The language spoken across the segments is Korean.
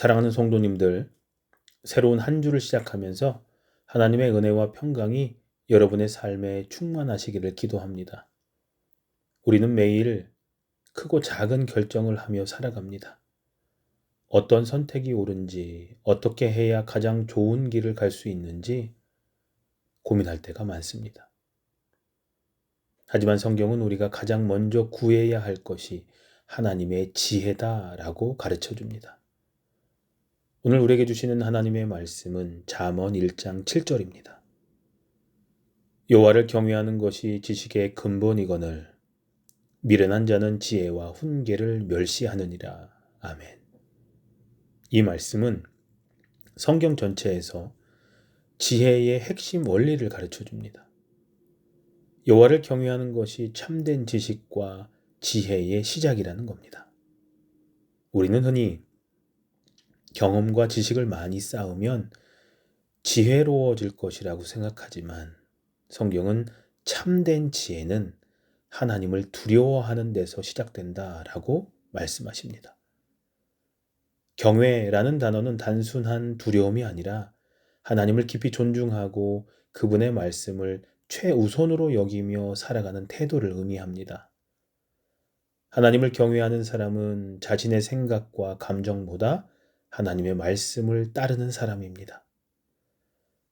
사랑하는 성도님들, 새로운 한 주를 시작하면서 하나님의 은혜와 평강이 여러분의 삶에 충만하시기를 기도합니다. 우리는 매일 크고 작은 결정을 하며 살아갑니다. 어떤 선택이 옳은지, 어떻게 해야 가장 좋은 길을 갈 수 있는지 고민할 때가 많습니다. 하지만 성경은 우리가 가장 먼저 구해야 할 것이 하나님의 지혜다라고 가르쳐 줍니다. 오늘 우리에게 주시는 하나님의 말씀은 잠언 1장 7절입니다. 여호와를 경외하는 것이 지식의 근본이거늘 미련한 자는 지혜와 훈계를 멸시하느니라. 아멘. 이 말씀은 성경 전체에서 지혜의 핵심 원리를 가르쳐 줍니다. 여호와를 경외하는 것이 참된 지식과 지혜의 시작이라는 겁니다. 우리는 흔히 경험과 지식을 많이 쌓으면 지혜로워질 것이라고 생각하지만 성경은 참된 지혜는 하나님을 두려워하는 데서 시작된다라고 말씀하십니다. 경외라는 단어는 단순한 두려움이 아니라 하나님을 깊이 존중하고 그분의 말씀을 최우선으로 여기며 살아가는 태도를 의미합니다. 하나님을 경외하는 사람은 자신의 생각과 감정보다 하나님의 말씀을 따르는 사람입니다.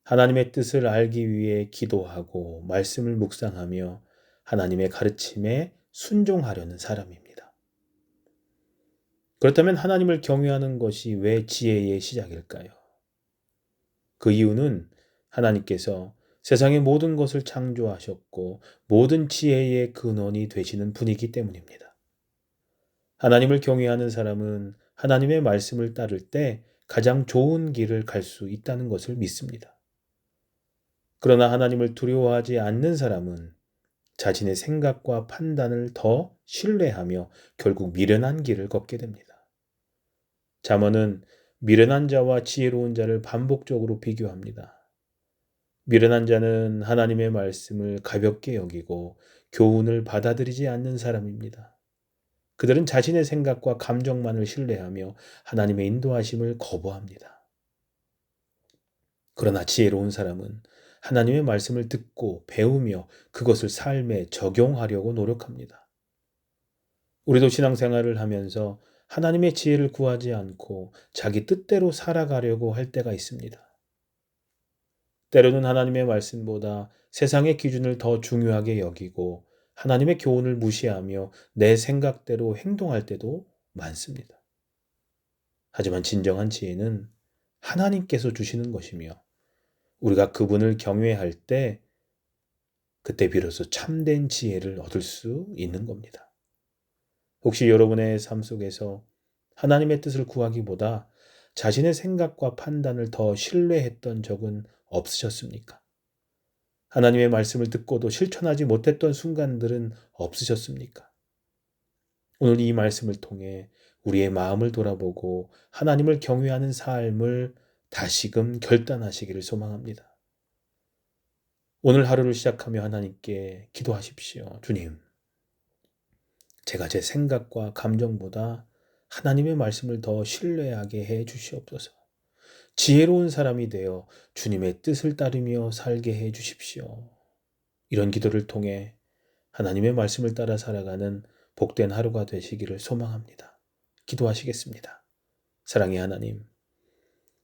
하나님의 뜻을 알기 위해 기도하고 말씀을 묵상하며 하나님의 가르침에 순종하려는 사람입니다. 그렇다면 하나님을 경외하는 것이 왜 지혜의 시작일까요? 그 이유는 하나님께서 세상의 모든 것을 창조하셨고 모든 지혜의 근원이 되시는 분이기 때문입니다. 하나님을 경외하는 사람은 하나님의 말씀을 따를 때 가장 좋은 길을 갈 수 있다는 것을 믿습니다. 그러나 하나님을 두려워하지 않는 사람은 자신의 생각과 판단을 더 신뢰하며 결국 미련한 길을 걷게 됩니다. 잠언은 미련한 자와 지혜로운 자를 반복적으로 비교합니다. 미련한 자는 하나님의 말씀을 가볍게 여기고 교훈을 받아들이지 않는 사람입니다. 그들은 자신의 생각과 감정만을 신뢰하며 하나님의 인도하심을 거부합니다. 그러나 지혜로운 사람은 하나님의 말씀을 듣고 배우며 그것을 삶에 적용하려고 노력합니다. 우리도 신앙생활을 하면서 하나님의 지혜를 구하지 않고 자기 뜻대로 살아가려고 할 때가 있습니다. 때로는 하나님의 말씀보다 세상의 기준을 더 중요하게 여기고 하나님의 교훈을 무시하며 내 생각대로 행동할 때도 많습니다. 하지만 진정한 지혜는 하나님께서 주시는 것이며 우리가 그분을 경외할 때 그때 비로소 참된 지혜를 얻을 수 있는 겁니다. 혹시 여러분의 삶 속에서 하나님의 뜻을 구하기보다 자신의 생각과 판단을 더 신뢰했던 적은 없으셨습니까? 하나님의 말씀을 듣고도 실천하지 못했던 순간들은 없으셨습니까? 오늘 이 말씀을 통해 우리의 마음을 돌아보고 하나님을 경외하는 삶을 다시금 결단하시기를 소망합니다. 오늘 하루를 시작하며 하나님께 기도하십시오. 주님, 제가 제 생각과 감정보다 하나님의 말씀을 더 신뢰하게 해 주시옵소서. 지혜로운 사람이 되어 주님의 뜻을 따르며 살게 해 주십시오. 이런 기도를 통해 하나님의 말씀을 따라 살아가는 복된 하루가 되시기를 소망합니다. 기도하시겠습니다. 사랑의 하나님,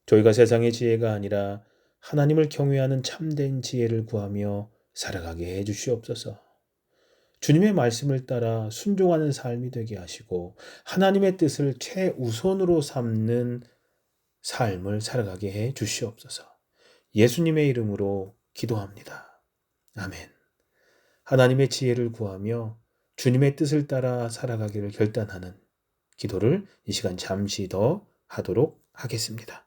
저희가 세상의 지혜가 아니라 하나님을 경외하는 참된 지혜를 구하며 살아가게 해 주시옵소서. 주님의 말씀을 따라 순종하는 삶이 되게 하시고 하나님의 뜻을 최우선으로 삼는 삶을 살아가게 해 주시옵소서. 예수님의 이름으로 기도합니다. 아멘. 하나님의 지혜를 구하며 주님의 뜻을 따라 살아가기를 결단하는 기도를 이 시간 잠시 더 하도록 하겠습니다.